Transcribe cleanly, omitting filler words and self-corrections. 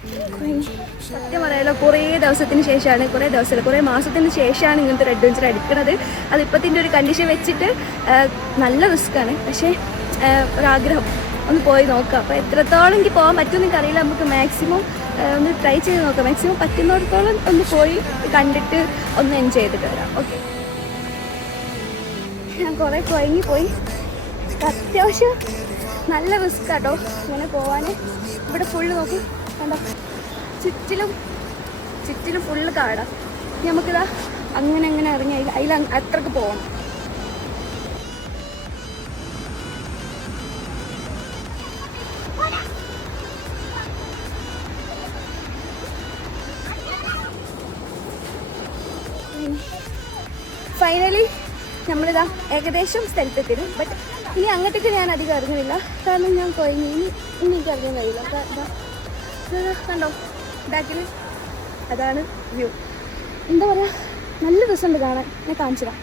സത്യം പറയാലോ, കുറേ ദിവസത്തിന് ശേഷമാണ്, കുറേ മാസത്തിന് ശേഷമാണ് ഇങ്ങനത്തെ ഒരു അഡ്വഞ്ചർ എടുക്കുന്നത്. അതിപ്പത്തിൻ്റെ ഒരു കണ്ടീഷൻ വെച്ചിട്ട് നല്ല റിസ്ക്കാണ്. പക്ഷേ ഒരാഗ്രഹം ഒന്ന് പോയി നോക്കാം. അപ്പോൾ എത്രത്തോളം എനിക്ക് പോകാൻ പറ്റുമെന്ന് എനിക്കറിയില്ല. നമുക്ക് മാക്സിമം ഒന്ന് ട്രൈ ചെയ്ത് നോക്കാം. മാക്സിമം പറ്റുന്നിടത്തോളം ഒന്ന് പോയി കണ്ടിട്ട് ഒന്ന് എൻജോയ് ചെയ്തിട്ട് വരാം. ഓക്കെ, ഞാൻ കുറേ കുഴങ്ങിപ്പോയി. അത്യാവശ്യം നല്ല റിസ്ക് കേട്ടോ ഇങ്ങനെ പോവാൻ. ഇവിടെ ഫുള്ള് നോക്കി കണ്ടോ, ചുറ്റിലും ഫുള്ള് കാടാ. നമുക്കിതാ അങ്ങനെ ഇറങ്ങി അതിൽ അത്രക്ക് പോകണം. ഫൈനലി നമ്മളിതാ ഏകദേശം സ്ഥലത്തെത്തിരും. ബട്ട് ഇനി അങ്ങോട്ടേക്ക് ഞാൻ അധികം ഇറങ്ങുന്നില്ല, കാരണം ഞാൻ കുഴങ്ങി. ഇനി എനിക്ക് ഇറങ്ങാൻ കഴിയില്ല. കണ്ടോ ബാക്കിൽ അതാണ് വ്യൂ. എന്താ പറയുക, നല്ല രസമുണ്ട് കാണാൻ. ഞാൻ കാണിച്ചു തരാം.